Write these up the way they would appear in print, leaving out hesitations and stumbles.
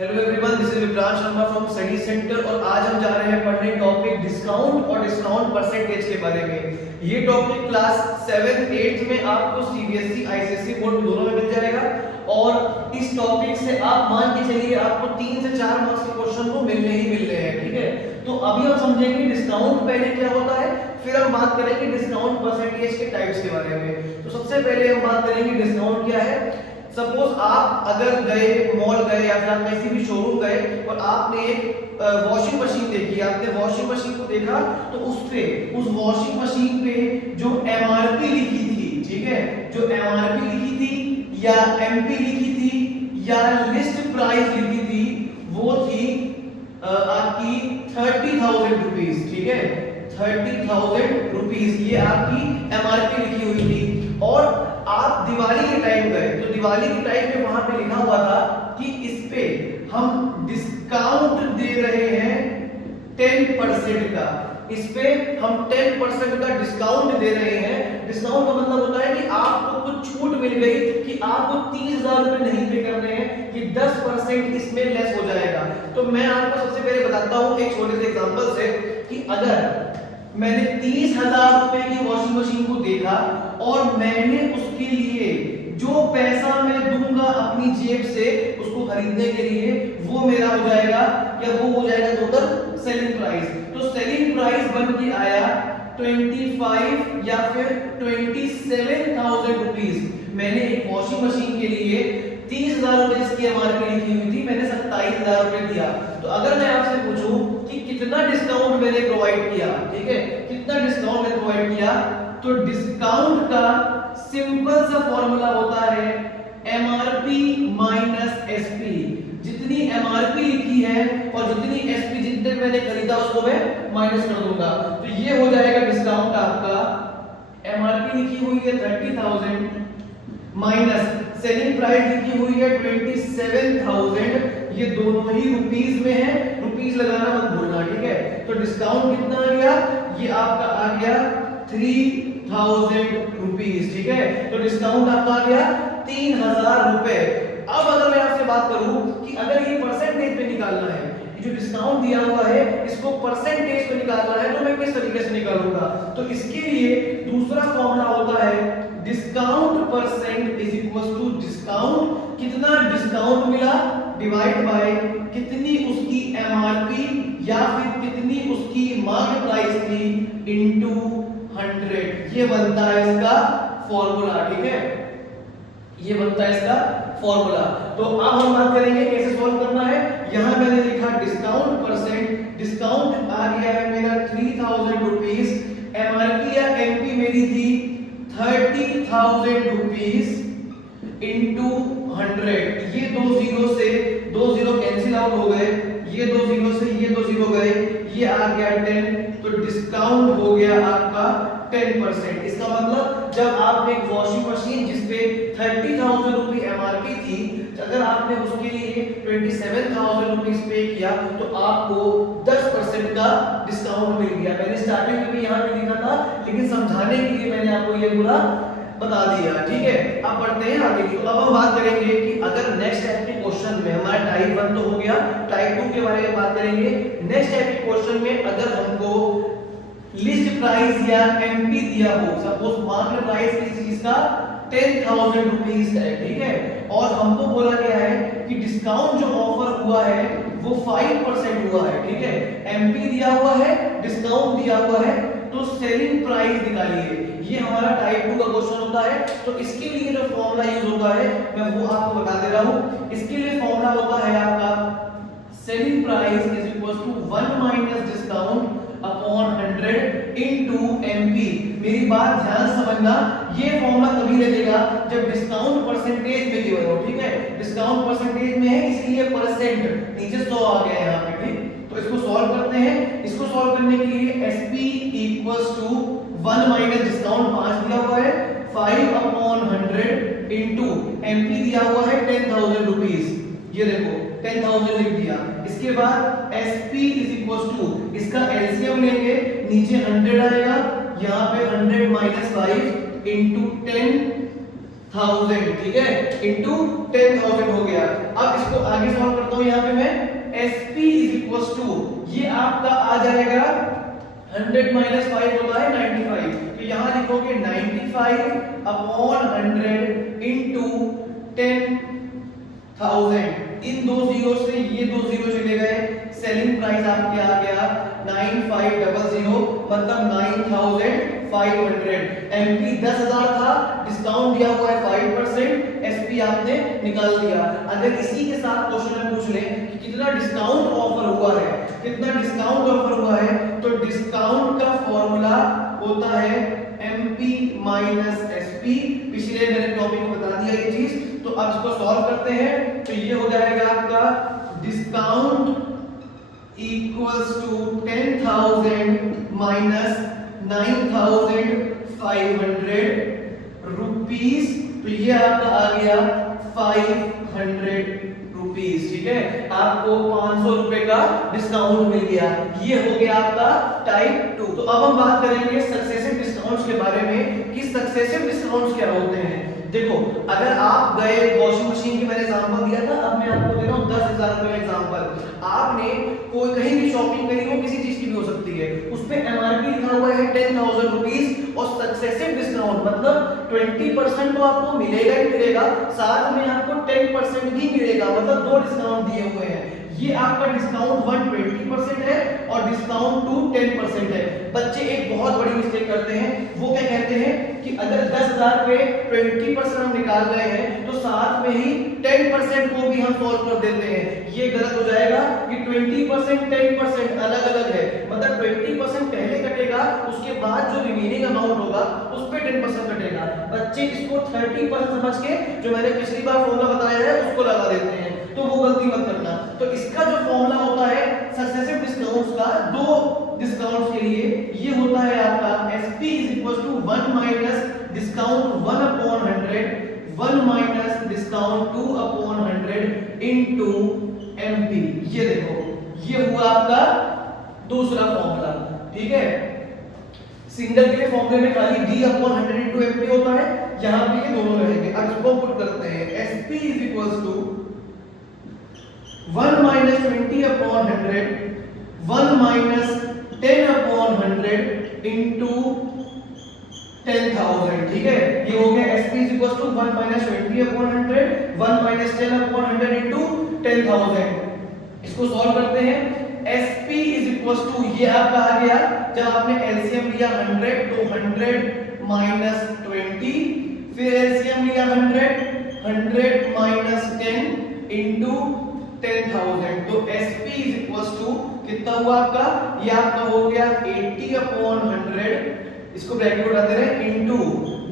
Hello everyone, this is Vipran Sharma from study centre और आज हम जा रहे हैं पढ़ने टॉपिक डिस्काउंट और डिस्काउंट परसेंटेज के बारे में। ये टॉपिक क्लास 7 8 में आपको सीबीएसई आईसीएसई बोर्ड दोनों में मिल जाएगा और इस टॉपिक से आप मान के चलिए आपको 3 से 4 मार्क्स के क्वेश्चन को मिलने ही मिलने हैं। ठीक है, तो अभी हम समझेंगे डिस्काउंट पहले क्या होता है, फिर हम बात करेंगे डिस्काउंट परसेंटेज के टाइप्स के बारे में। तो सबसे पहले हम बात करेंगे डिस्काउंट क्या है। सपोज आप अगर गए मॉल गए या फिर आप किसी भी शोरूम गए और आपने एक वॉशिंग मशीन देखी, आपने वॉशिंग मशीन को देखा तो उस वॉशिंग मशीन पे जो एमआरपी लिखी थी, ठीक है, जो एमआरपी लिखी थी या एमपी लिखी थी या लिस्ट प्राइस लिखी थी वो थी आपकी 30,000 रुपीस। ठीक है, 30,000 रुपीस ये आपकी एमआरपी लिखी हुई थी। और आप दिवाली के टाइम गए तो दिवाली के टाइम पे वहां पे लिखा हुआ था कि इस पे हम डिस्काउंट दे रहे हैं 10% का, इस पे हम 10% का डिस्काउंट दे रहे हैं। डिस्काउंट का मतलब होता है कि आपको कुछ छूट मिल गई कि आपको 30,000 रुपए नहीं पे करने हैं, कि 10% इसमें लेस हो जाएगा। तो मैं आपको सबसे पहले बताता हूं एक छोटे से एग्जांपल से कि अगर मैंने 30,000 रुपए की वॉशिंग मशीन को देखा और मैंने उसके लिए जो पैसा मैं दूंगा अपनी जेब से उसको खरीदने के लिए वो मेरा हो जाएगा या वो हो जाएगा टोटल सेलिंग प्राइस। तो सेलिंग प्राइस बन के आया 25 या फिर 27,000 रुपीस। मैंने एक वॉशिंग मशीन के लिए 30,000 रुपए जिसकी एमआरपी लिखी हुई थी, मैंने 27,000 रुपए दिया। तो अगर मैं आपसे पूछूं कि कितना डिस्काउंट मैंने प्रोवाइड किया, ठीक है, कितना डिस्काउंट मैंने प्रोवाइड किया, तो डिस्काउंट का सिंपल सा फॉर्मूला होता है एमआरपी माइनस एसपी। जितनी एमआरपी लिखी है और जितनी एसपी जितने मैंने खरीदा उसको मैं माइनस कर दूंगा। तो ये हो जाएगा डिस्काउंट आपका, एमआरपी लिखी हुई है 30,000 माइनस सेलिंग प्राइस लिखी हुई है 27,000, ये दोनों ही रुपीस में है, रुपीस लगाना मत भूलना। ठीक है, तो डिस्काउंट कितना आ गया, ये आपका आ गया 3,000 रुपीस। ठीक है, तो डिस्काउंट आपका आ गया 3,000 रुपए। अब अगर मैं आपसे बात करूं कि अगर ये परसेंटेज पे निकालना है, जो डिस्काउंट दिया हुआ है इसको परसेंटेज पे निकालना है, तो मैं किस तरीके से निकालूंगा। तो इसके लिए दूसरा फॉर्मूला होता है discount percent is equal to discount, कितना डिस्काउंट मिला डिवाइड बाय कितनी उसकी एमआरपी या फिर कितनी उसकी मार्केट प्राइस थी इनटू 100। ये बनता है इसका फॉर्मूला। ठीक है, ये बनता है इसका फॉर्मूला। तो अब हम बात करेंगे कैसे सॉल्व करना है। यहां मैंने लिखा डिस्काउंट परसेंट, डिस्काउंट आ गया है मेरा 3,000 रुपीस, एमआरपी या एमपी मेरी थी 30,000 रुपीस इनटू 100। ये दो जीरो कैंसिल आउट हो गए, ये दो जीरो से ये दो जीरो गए, ये आ गया 10। तो डिस्काउंट हो गया आपका 10%। इसका मतलब जब आपने एक वॉशिंग मशीन जिसपे 30,000 रुपए एमआरपी थी, अगर आपने उसके लिए 27,000 रुपीस पे किया तो आपको 10% का डिस्काउंट मिल गया। मैंने स्टार्टिंग में भी यहाँ पे लिखा था, लेकिन समझाने के लिए मैंने आपको ये पूरा बता दिया। ठीक है, अब पढ़ते हैं आगे की। तो अब हम बात करेंगे कि अगर नेक्स्ट टाइप के क्वेश्चन में हमारा टाइप 1 तो हो गया, टाइप 2 के बारे में बात करेंगे। नेक्स्ट टाइप के क्वेश्चन में अगर हमको लिस्ट प्राइस या एमपी दिया हो, सपोज मार्केट प्राइस किसी चीज का 10,000 रुपीस है, ठीक है, और हमको बोला गया है कि डिस्काउंट जो ऑफर हुआ है वो 5% हुआ है। ठीक है, एमपी दिया हुआ है, डिस्काउंट दिया हुआ है, तो सेलिंग प्राइस निकालिए। ये हमारा टाइप 2 का क्वेश्चन होता है। तो इसके लिए जो फॉर्मूला यूज होता है मैं वो आपको बता दे रहा हूं। इसके लिए फॉर्मूला होता है आपका selling price is equal to 1 minus discount upon 100 into MP. मेरी बात ध्यान से समझना, ये फॉर्मूला तभी लगेगा जब डिस्काउंट परसेंटेज में गिवन हो। ठीक है, डिस्काउंट परसेंटेज में है इसलिए परसेंट नीचे 100 आ गया है यहाँ पे। ठीक, तो इसको सॉल्व करते हैं। इसको सॉल्व करने के लिए SP equals to 1 minus discount 5 दिया हुआ है 5 अपॉन 100 इनटू एमपी दिया हुआ है 10,000 रुपीस। ये देखो 10,000 लिख दिया। इसके बाद एसपी इज इक्वल्स टू, इसका एलसीएम लेंगे, नीचे 100 आएगा, यहाँ पे 100 माइनस 5 इनटू 10 1000, ठीक है, इंटू 10,000 हो गया। अब इसको आगे सॉल्व करता हूं, यहाँ पे मैं SP इज इक्वल टू, ये आपका आ जाएगा 100 माइनस 5 होता है 95, तो यहां लिखोगे 95 अपॉन 100 इंटू 10,000। इन दो जीरो से ये दो जीरो चले गए, सेलिंग प्राइस आपके आ गया 9500, मतलब 9500। एमपी 10,000 था, डिस्काउंट दिया हुआ है 5%, एसपी आपने निकाल दिया। अगर इसी के साथ क्वेश्चन में पूछ ले कि कितना डिस्काउंट ऑफर हुआ है, कितना डिस्काउंट ऑफर हुआ है, तो डिस्काउंट का फॉर्मूला होता है एमपी माइनस एसपी। पिछले मैंने टॉपिक में बता दिया ये चीज, तो अब इसको सॉल्व करते हैं। तो ये हो जाएगा आपका discount equals to 10,000 minus 9,500 rupees, तो ये आपका आ गया 500 रुपीस, ठीक है। आपको 500 रुपए का डिस्काउंट मिल गया। ये हो गया आपका टाइप 2। तो अब हम बात करेंगे सक्सेसिव डिस्काउंट्स के बारे में कि सक्सेसिव डिस्काउंट्स क्या होते हैं। देखो, अगर आप गए वॉशिंग मशीन की मैंने एग्जांपल दिया था, अब मैं आपको दे रहा हूं 10,000 रुपए का एग्जांपल। आपने कोई कहीं भी शॉपिंग करी हो, किसी चीज की भी हो सकती है, उस पे एमआरपी लिखा हुआ है 10,000 रुपीस, और सक्सेसिव डिस्काउंट मतलब 20% तो आपको मिलेगा ही मिलेगा, साथ में आपको 10% भी मिलेगा, मतलब दो डिस्काउंट दिए हुए हैं। ये आपका डिस्काउंट 120% है और डिस्काउंट 10% है। बच्चे एक बहुत बड़ी मिस्टेक करते हैं, वो क्या कहते हैं कि अगर 10,000 पे 20% हम निकाल रहे हैं तो साथ में ही 10% को भी हम सॉल्व कर देते हैं। ये गलत हो जाएगा कि 20% 10% अलग अलग है, मतलब 20% पहले कटेगा, उसके बाद जो रिमेनिंग अमाउंट होगा उस पे 10% कटेगा। बच्चे इसको 30% समझ के जो मैंने पिछली बार फॉर्मूला बताया है उसको लगा देते हैं, तो वो गलती मत करना। तो इसका जो फॉर्मूला होता है सक्सेसिव डिस्काउंट्स का, दो डिस्काउंट्स के लिए, ये होता है आपका SP is equal to 1 minus discount 1 upon 100, 1 minus discount 2 upon 100 into MP। ये देखो, ये हुआ आपका दूसरा फॉर्मूला, ठीक है। सिंगल के फॉर्मूले में खाली D अपॉन 100 इनटू MP होता है, यहां पे ये दोनों रहेंगे। अब इसको पुट करते हैं, SP is equal to 1 minus 20 upon 100, 1 minus 10 upon 100 into 10,000, ठीक है। ये हो गया SP is equal to 1 minus 20 upon 100, 1 minus 10 upon 100 into 10,000। इसको सॉल्व करते हैं। SP इज इक्वल टू, ये आपका आ गया, जब आपने एलसीएम लिया 100 तो 100 माइनस 20, फिर एलसीएम लिया 100 माइनस 10 इनटू 10,000, तो SP इज इक्वल टू कितना हुआ आपका, ये आपका हो गया 80 अपॉन 100, इसको ब्रैकेट में उठाते रहे, इनटू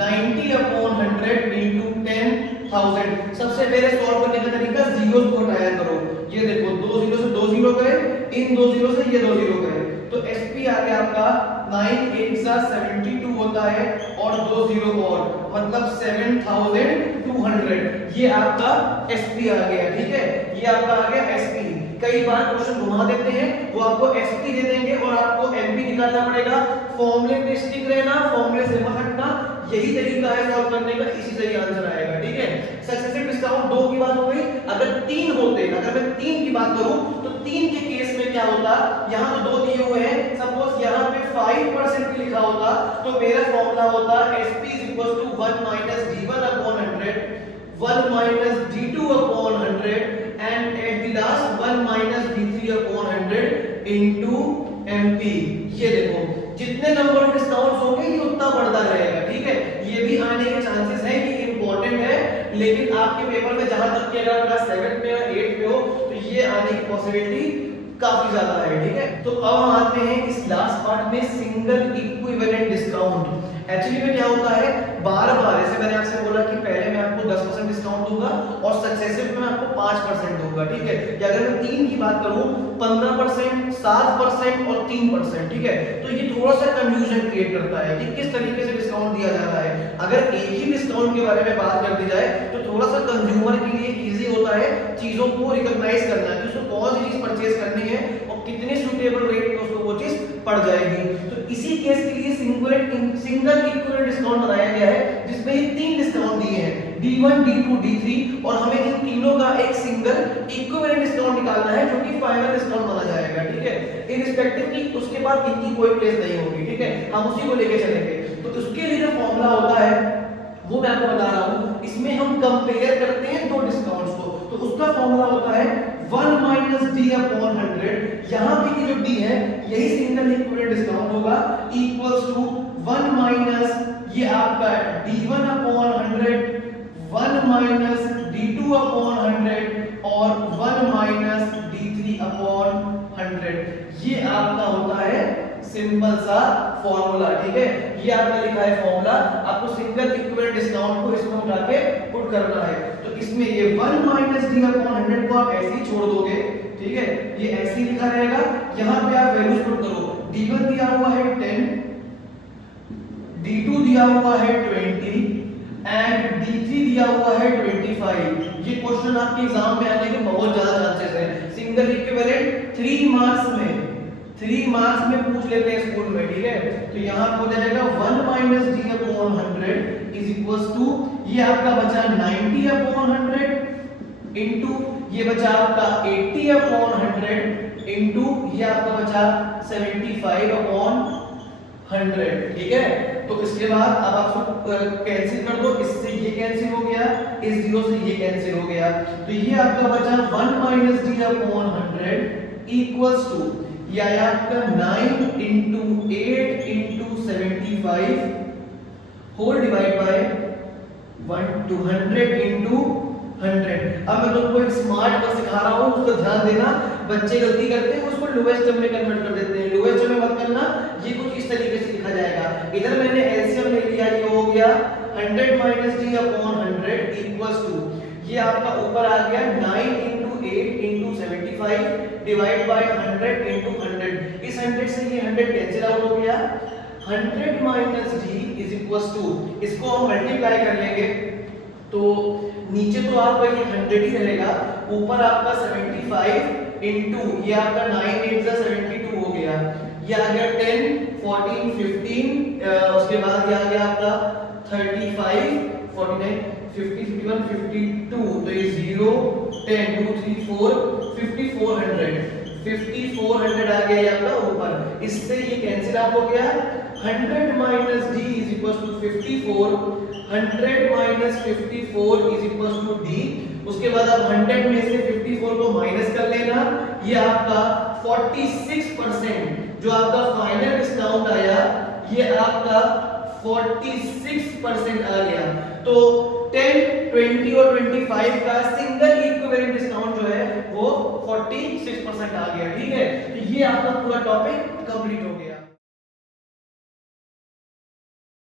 90 अपॉन 100 इनटू 10,000। सबसे पहले सॉल्व करने का तरीका जीरोस को हटाया करो। ये देखो, दो जीरो से दो जीरो गए, इन दो जीरो से ये दो जीरो गए, तो SP आ गया आपका 9 1 72 होता है, और दो जीरो और, मतलब 7,200। ये आपका SP आ गया, ठीक है। ये आपका आ गया SP। कई बार क्वेश्चन घुमा देते हैं, वो आपको SP दे देंगे और आपको MP निकालना पड़ेगा। फॉर्मूले पे स्टिक रहना, फॉर्मूले से मत हटना, यही तरीका है सॉल्व करने का, इसी से ही आंसर आएगा, ठीक है। सक्सेसिव डिस्काउंट 2 की बात हो गई। अगर 3 होते, अगर मैं 3 की बात करूं तो 3 के केस में क्या होता, यहां तो 2 दिए हुए हैं, सपोज यहां पे 5% भी लिखा होता, तो मेरा फॉर्मूला होता SP is equal to 1 minus D1 upon 100, 1 minus D2 upon 100 and at the last 1 minus D3 upon 100 into MP। ये देखो, जितने नंबर ऑफ डिस्काउंट्स होंगे ये उतना बढ़ता रहेगा, ठीक है। ये भी आने के चांसेस हैं कि इंपॉर्टेंट है, लेकिन आपके पेपर में जहां तक कि अगर क्लास 7 में या 8 में हो तो ये आने की पॉसिबिलिटी काफी ज्यादा है, ठीक है। तो अब हम आते हैं इस लास्ट पार्ट में, सिंगल इक्विवेलेंट डिस्काउंट। एक्चुअली में क्या होता है, बार-बार ऐसे मैंने आपसे बोला कि पहले मैं आपको 10% डिस्काउंट दूंगा और सक्सेसिव में मैं आपको 5% दूंगा, ठीक है। या अगर मैं 3 की बात करूं, 15%, 7% और 3%, ठीक है। तो ये थोड़ा सा कंफ्यूजन क्रिएट करता है कि किस तरीके से डिस्काउंट दिया जा रहा है। अगर एक ही डिस्काउंट के बारे में बात कर दी जाए तो थोड़ा सा कंज्यूमर के लिए इजी होता है चीजों को रिकॉग्नाइज करना कि उसको कौन सी चीज परचेज करनी है और कितने सूटेबल रेट पे उसको वो चीज पड़ जाएगी। तो इसी केस के लिए सिंगल इक्विवेलेंट डिस्काउंट बनाया गया है, जिसमें ये 3 डिस्काउंट दिए हैं। D1 D2 D3 और हमें इन तीनों का एक सिंगल इक्विवेलेंट डिस्काउंट निकालना है जो कि फाइनल डिस्काउंट माना जाएगा, ठीक है। इररिस्पेक्टिव की उसके बाद इनकी कोई प्लेस नहीं होगी, ठीक है, हम उसी को लेके चलेंगे। तो उसके लिए जो फॉर्मूला होता है वो मैं आपको बता रहा हूं। इसमें हम कंपेयर करते हैं दो डिस्काउंट्स को, तो उसका फॉर्मूला होता है 1 माइनस डी अपॉन 100। यहां पे की जो डी है यही सिंगल इक्विवेलेंट डिस्काउंट होगा, इक्वल्स टू 1 माइनस ये आपका d1 upon 100, 1 minus d2 upon 100 और 1 माइनस d3 अपॉन 100। ये आपका होता है सिंपल सा फॉर्मूला, ठीक है। ये आपने लिखा है फॉर्मूला, आपको सिंगल इक्विवेलेंट डिस्काउंट को इसमें उठा के पुट करना है। तो इसमें ये 1 माइनस डी अपॉन 100 को आप ऐसे ही छोड़ दोगे, ठीक है, ये ऐसे ही लिखा रहेगा। यहां पे आप वैल्यूज पुट करो, d1 दिया हुआ है 10, d2 दिया हुआ है 20 एंड d3 दिया हुआ है 25। ये क्वेश्चन आपके एग्जाम में आने के बहुत ज्यादा चांसेस है। सिंगल इक्विवेलेंट 3 मार्क्स में पूछ लेते हैं स्कूल में, ठीक है। तो यहां हो जाएगा 1 minus D upon 100 is equals to ये आपका बचा 90 अपॉन 100 इनटू ये बचा आपका 80 अपॉन 100 इनटू ये आपका बचा 75 अपॉन 100, ठीक है। तो इसके बाद अब आप सब कैंसिल कर दो, इससे ये कैंसिल हो गया, इस जीरो से ये कैंसिल हो गया। तो ये आपका बचा 1 minus D upon 100 equals to ये आया आपका 9 into 8 into 75 whole divide by 100 into 100। अब मैं तुमको एक स्मार्ट वर्क सिखा रहा हूं, उसको ध्यान देना। बच्चे गलती करते हैं, उसको लोएस्ट टर्म में कन्वर्ट कर देते हैं। लोएस्ट टर्म में मत करना, ये कुछ इस तरीके से लिखा जाएगा। इधर मैंने एलसीएम ले लिया, ये हो गया 100 minus D upon 100 equals to ये आपका ऊपर आ गया 9 into 8 into 75 divide by 100 into 100। इस 100 से ये 100 कैंसिल आउट हो गया। 100 minus D is equals to इसको हम मल्टीप्लाई कर लेंगे तो नीचे तो आपका ये 100 ही रहेगा, ऊपर आपका 75 इंटू ये आपका 9 8 जा 72 हो गया। ये आ गया 10 14 15 उसके बाद ये आ गया आपका 35 49 50 51 52 तो ये 0 10 2 3 4 5400 आ गया ये आपका ऊपर। इससे ये कैंसिल आउट हो गया। 100 minus d is equal to 54, 100 minus 54 is equal to d। उसके बाद आप 100 में से 54 को माइनस कर लेना, ये आपका 46% जो आपका फाइनल डिस्काउंट आया ये आपका 46% आ गया। तो 10 20 और 25 का सिंगल इक्विवेलेंट डिस्काउंट जो है वो 46% आ गया, ठीक है। तो ये आपका पूरा टॉपिक कंप्लीट हो गया।